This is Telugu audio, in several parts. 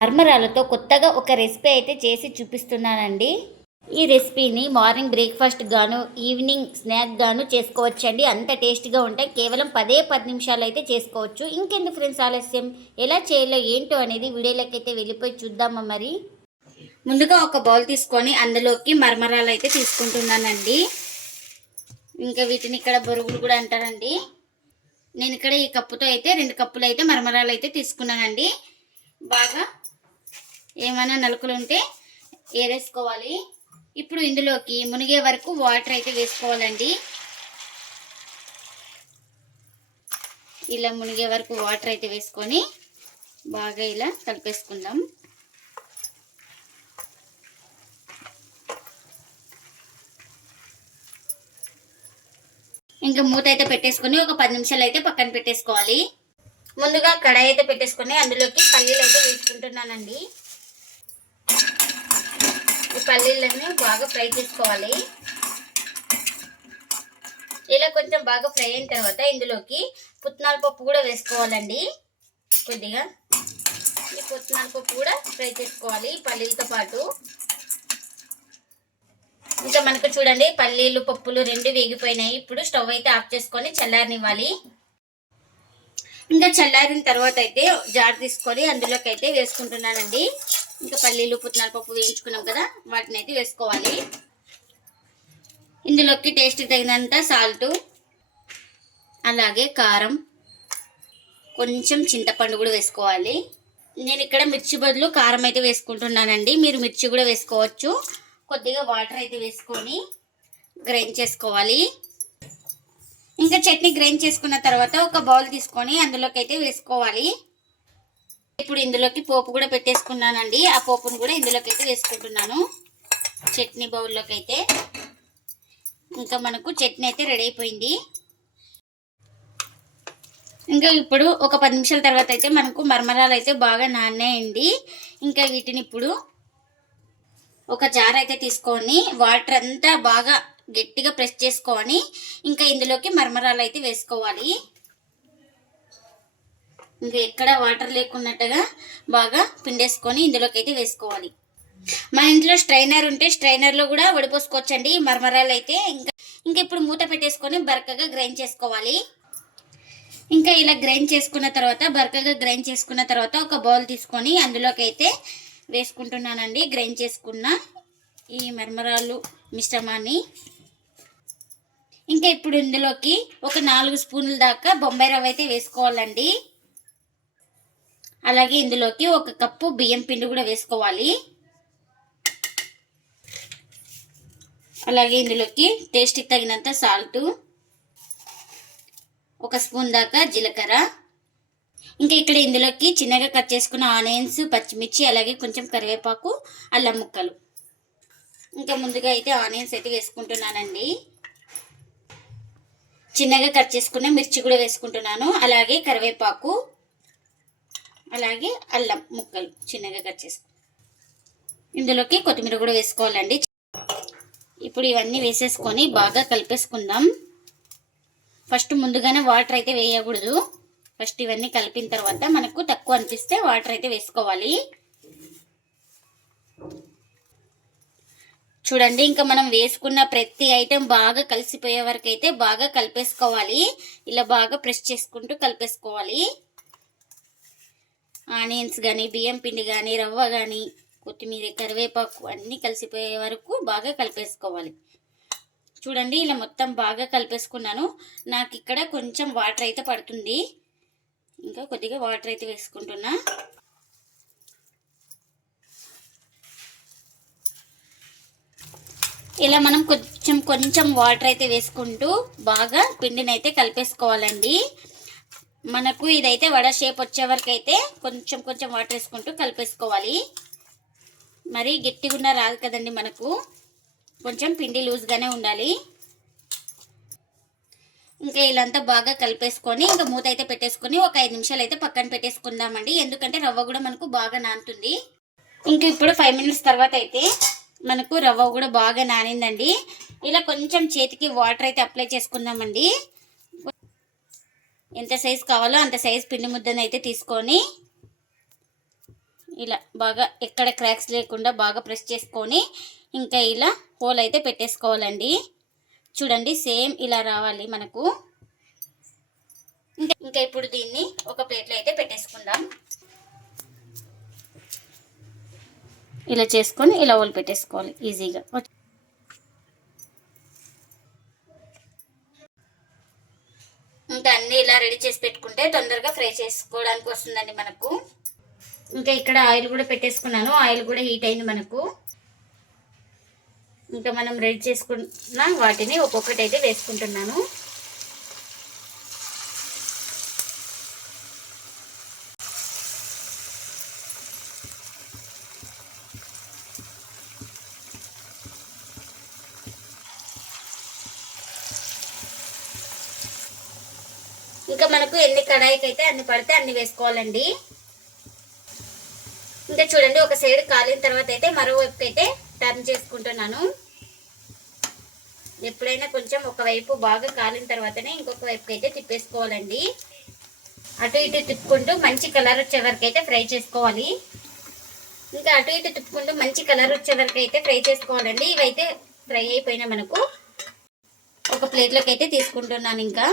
మర్మరాలతో కొత్తగా ఒక రెసిపీ అయితే చేసి చూపిస్తున్నానండి. ఈ రెసిపీని మార్నింగ్ బ్రేక్ఫాస్ట్ గాను ఈవినింగ్ స్నాక్ గాను చేసుకోవచ్చండి. అంత టేస్ట్గా ఉంటాయి. కేవలం పదే పది నిమిషాలు అయితే చేసుకోవచ్చు. ఇంకెందుకు ఫ్రెండ్స్ ఆలస్యం? ఎలా చేయాలో ఏంటో అనేది వీడియోలోకైతే అయితే వెళ్ళిపోయి చూద్దామా మరి? ముందుగా ఒక బౌల్ తీసుకొని అందులోకి మరమరాలు అయితే తీసుకుంటున్నానండి. ఇంకా వీటిని ఇక్కడ బొరుగులు కూడా అంటారండి. నేను ఇక్కడ ఈ కప్పుతో అయితే రెండు కప్పులు అయితే మరమరాలు అయితే తీసుకున్నానండి. బాగా ఏమైనా నలుకలు ఉంటే ఏరేసుకోవాలి. ఇప్పుడు ఇందులోకి మునిగే వరకు వాటర్ అయితే వేసుకోవాలండి. ఇలా మునిగే వరకు వాటర్ అయితే వేసుకొని బాగా ఇలా కలిపేసుకుందాం. ఇంకా మూత అయితే పెట్టేసుకొని ఒక పది నిమిషాలు అయితే పక్కన పెట్టేసుకోవాలి. ముందుగా కడాయి అయితే పెట్టేసుకొని అందులోకి పల్లీలు అయితే వేసుకుంటున్నానండి. ఈ పల్లీలన్నీ బాగా ఫ్రై చేసుకోవాలి. ఇలా కొంచెం బాగా ఫ్రై అయిన తర్వాత ఇందులోకి పుట్నాల పప్పు కూడా వేసుకోవాలండి. కొద్దిగా ఈ పుట్నాల పప్పు కూడా ఫ్రై చేసుకోవాలి పల్లీలతో పాటు. ఇంకా మనకు చూడండి పల్లీలు పప్పులు రెండు వేగిపోయినాయి. ఇప్పుడు స్టవ్ అయితే ఆఫ్ చేసుకొని చల్లారనివ్వాలి. ఇంకా చల్లారిన తర్వాత అయితే జార్ తీసుకొని అందులోకి అయితే వేసుకుంటున్నానండి. ఇంకా పల్లీలు పుట్నాల పప్పు వేయించుకున్నాం కదా వాటిని అయితే వేసుకోవాలి. ఇందులోకి టేస్ట్ తగినంత సాల్ట్ అలాగే కారం కొంచెం చింతపండు కూడా వేసుకోవాలి. నేను ఇక్కడ మిర్చి బదులు కారం అయితే వేసుకుంటున్నానండి. మీరు మిర్చి కూడా వేసుకోవచ్చు. కొద్దిగా వాటర్ అయితే వేసుకొని గ్రైండ్ చేసుకోవాలి. ఇంకా చట్నీ గ్రైండ్ చేసుకున్న తర్వాత ఒక బౌల్ తీసుకొని అందులోకి అయితే వేసుకోవాలి. ఇప్పుడు ఇందులోకి పోపు కూడా పెట్టేసుకున్నానండి. ఆ పోపును కూడా ఇందులోకి అయితే వేసుకుంటున్నాను. చట్నీ బౌల్లోకి అయితే. ఇంకా మనకు చట్నీ అయితే రెడీ అయిపోయింది. ఇంకా ఇప్పుడు ఒక పది నిమిషాల తర్వాత అయితే మనకు మర్మరాలు అయితే బాగా నానాయండి ఇంకా వీటిని ఇప్పుడు ఒక జార్ అయితే తీసుకొని వాటర్ అంతా బాగా గట్టిగా ప్రెస్ చేసుకొని ఇంకా ఇందులోకి మర్మరాలు అయితే వేసుకోవాలి. ఇంకా ఎక్కడ వాటర్ లేకున్నట్టుగా బాగా పిండేసుకొని ఇందులోకి అయితే వేసుకోవాలి. మా ఇంట్లో స్ట్రైనర్ ఉంటే స్ట్రైనర్లో కూడా వడిపోసుకోవచ్చండి. మరమరాలు అయితే ఇంకా ఇంకా ఇప్పుడు మూత పెట్టేసుకొని బరకగా గ్రైండ్ చేసుకోవాలి. ఇంకా ఇలా గ్రైండ్ చేసుకున్న తర్వాత బరకగా గ్రైండ్ చేసుకున్న తర్వాత ఒక బౌల్ తీసుకొని అందులోకి అయితే వేసుకుంటున్నానండి. గ్రైండ్ చేసుకున్న ఈ మరమరాలు మిశ్రమాన్ని. ఇంకా ఇప్పుడు ఇందులోకి ఒక నాలుగు స్పూన్ల దాకా బొంబాయి రవ్వ అయితే వేసుకోవాలండి. అలాగే ఇందులోకి ఒక కప్పు బియ్యం పిండి కూడా వేసుకోవాలి. అలాగే ఇందులోకి టేస్ట్కి తగినంత సాల్ట్ ఒక స్పూన్ దాకా జీలకర్ర. ఇంకా ఇక్కడ ఇందులోకి చిన్నగా కట్ చేసుకున్న ఆనియన్స్ పచ్చిమిర్చి అలాగే కొంచెం కరివేపాకు అల్లం ముక్కలు. ఇంకా ముందుగా అయితే ఆనియన్స్ అయితే వేసుకుంటున్నానండి. చిన్నగా కట్ చేసుకున్న మిర్చి కూడా వేసుకుంటున్నాను. అలాగే కరివేపాకు అలాగే అల్లం ముక్కలు చిన్నగా కట్ చేసుకు ఇందులోకి కొత్తిమీర కూడా వేసుకోవాలండి. ఇప్పుడు ఇవన్నీ వేసేసుకొని బాగా కలిపేసుకుందాం. ఫస్ట్ ముందుగానే వాటర్ అయితే వేయకూడదు. ఫస్ట్ ఇవన్నీ కలిపిన తర్వాత మనకు తక్కువ అనిపిస్తే వాటర్ అయితే వేసుకోవాలి. చూడండి ఇంకా మనం వేసుకున్న ప్రతి ఐటెం బాగా కలిసిపోయే వరకు అయితే బాగా కలిపేసుకోవాలి. ఇలా బాగా ప్రెస్ చేసుకుంటూ కలిపేసుకోవాలి. ఆనియన్స్ కానీ బియ్యం పిండి కానీ రవ్వ కానీ కొత్తిమీర కరివేపాకు అన్నీ కలిసిపోయే వరకు బాగా కలిపేసుకోవాలి. చూడండి ఇలా మొత్తం బాగా కలిపేసుకున్నాను. నాకు ఇక్కడ కొంచెం వాటర్ అయితే పడుతుంది. ఇంకా కొద్దిగా వాటర్ అయితే వేసుకుంటున్నా. ఇలా మనం కొంచెం కొంచెం వాటర్ అయితే వేసుకుంటూ బాగా పిండిని అయితే కలిపేసుకోవాలండి. మనకు ఇదైతే వడ షేప్ వచ్చే వరకు అయితే కొంచెం కొంచెం వాటర్ వేసుకుంటూ కలిపేసుకోవాలి. మరి గట్టిగా ఉన్న రాదు కదండి మనకు. కొంచెం పిండి లూజ్గానే ఉండాలి. ఇంకా ఇలాంతా బాగా కలిపేసుకొని ఇంకా మూత అయితే పెట్టేసుకొని ఒక ఐదు నిమిషాలు అయితే పక్కన పెట్టేసుకుందామండి. ఎందుకంటే రవ్వ కూడా మనకు బాగా నానుతుంది. ఇంకా ఇప్పుడు ఫైవ్ మినిట్స్ తర్వాత అయితే మనకు రవ్వ కూడా బాగా నానిందండి. ఇలా కొంచెం చేతికి వాటర్ అయితే అప్లై చేసుకుందామండి. ఎంత సైజ్ కావాలో అంత సైజ్ పిండి ముద్దను అయితే తీసుకొని ఇలా బాగా ఎక్కడ క్రాక్స్ లేకుండా బాగా ప్రెస్ చేసుకొని ఇంకా ఇలా హోల్ అయితే పెట్టేసుకోవాలండి. చూడండి సేమ్ ఇలా రావాలి మనకు. ఇంకా ఇంకా ఇప్పుడు దీన్ని ఒక ప్లేట్లో అయితే పెట్టేసుకుందాం. ఇలా చేసుకొని ఇలా హోల్ పెట్టేసుకోవాలి ఈజీగా. ఇంకా అన్నీ ఇలా రెడీ చేసి పెట్టుకుంటే తొందరగా ఫ్రై చేసుకోవడానికి వస్తుందండి మనకు. ఇంకా ఇక్కడ ఆయిల్ కూడా పెట్టేసుకున్నాను. ఆయిల్ కూడా హీట్ అయింది మనకు. ఇంకా మనం రెడీ చేసుకున్న వాటిని ఒక్కొక్కటి అయితే వేసుకుంటున్నాను. ఇంకా మనకు ఎన్ని కడాయికి అయితే అన్ని పడితే అన్ని వేసుకోవాలండి. ఇంకా చూడండి ఒక సైడ్ కాలిన తర్వాత అయితే మరోవైపు అయితే టర్న్ చేసుకుంటున్నాను. ఎప్పుడైనా కొంచెం ఒకవైపు బాగా కాలిన తర్వాతనే ఇంకొక వైపుకి అయితే తిప్పేసుకోవాలండి. అటు ఇటు తిప్పుకుంటూ మంచి కలర్ వచ్చే వరకు అయితే ఫ్రై చేసుకోవాలి. ఇంకా అటు ఇటు తిప్పుకుంటూ మంచి కలర్ వచ్చే వరకు అయితే ఫ్రై చేసుకోవాలండి. ఇవైతే ఫ్రై అయిపోయినా మనకు. ఒక ప్లేట్లోకి అయితే తీసుకుంటున్నాను ఇంకా.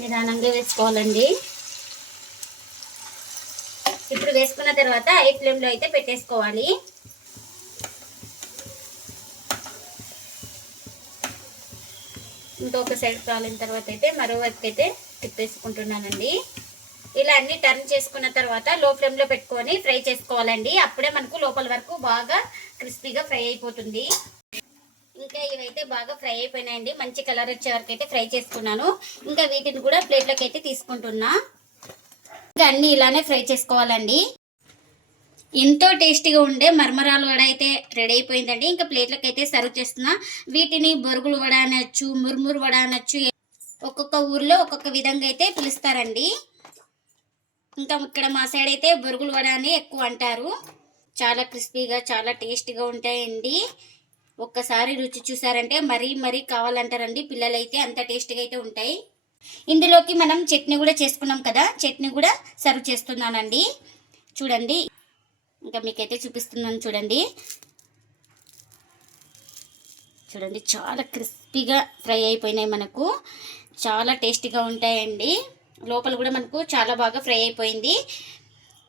నిదానంగా వేసుకోవాలండి. ఇప్పుడు వేసుకున్న తర్వాత ఐ ఫ్లేమ్లో అయితే పెట్టేసుకోవాలి. ఇంకొక సైడ్ కాలిన తర్వాత అయితే మరో అయితే తిప్పేసుకుంటున్నానండి. ఇలా అన్ని టర్న్ చేసుకున్న తర్వాత లో ఫ్లేమ్లో పెట్టుకొని ఫ్రై చేసుకోవాలండి. అప్పుడే మనకు లోపల వరకు బాగా క్రిస్పీగా ఫ్రై అయిపోతుంది. ఇంకా ఇవైతే బాగా ఫ్రై అయిపోయినాయండి. మంచి కలర్ వచ్చే వరకు అయితే ఫ్రై చేసుకున్నాను. ఇంకా వీటిని కూడా ప్లేట్లోకి అయితే తీసుకుంటున్నా. ఇంకా అన్నీ ఇలానే ఫ్రై చేసుకోవాలండి. ఎంతో టేస్టీగా ఉండే మర్మరాలు వడ అయితే రెడీ అయిపోయిందండి. ఇంకా ప్లేట్లకు అయితే సర్వ్ చేస్తున్నా. వీటిని బొరుగులు వడ అనొచ్చు మురుమురు వడ అనొచ్చు ఒక్కొక్క ఊర్లో ఒక్కొక్క విధంగా అయితే పిలుస్తారండి. ఇంకా ఇక్కడ మా సైడ్ అయితే బొరుగులు వడ అని ఎక్కువ అంటారు. చాలా క్రిస్పీగా చాలా టేస్టీగా ఉంటాయండి. ఒక్కసారి రుచి చూసారంటే మరీ మరీ కావాలంటారండి. పిల్లలైతే అంత టేస్టీగా అయితే ఉంటాయి. ఇందులోకి మనం చట్నీ కూడా చేసుకున్నాం కదా. చట్నీ కూడా సర్వ్ చేస్తున్నానండి. చూడండి. ఇంకా మీకైతే చూపిస్తున్నాను చూడండి. చూడండి చాలా క్రిస్పీగా ఫ్రై అయిపోయినాయి మనకు. చాలా టేస్టీగా ఉంటాయండి. లోపల కూడా మనకు చాలా బాగా ఫ్రై అయిపోయింది.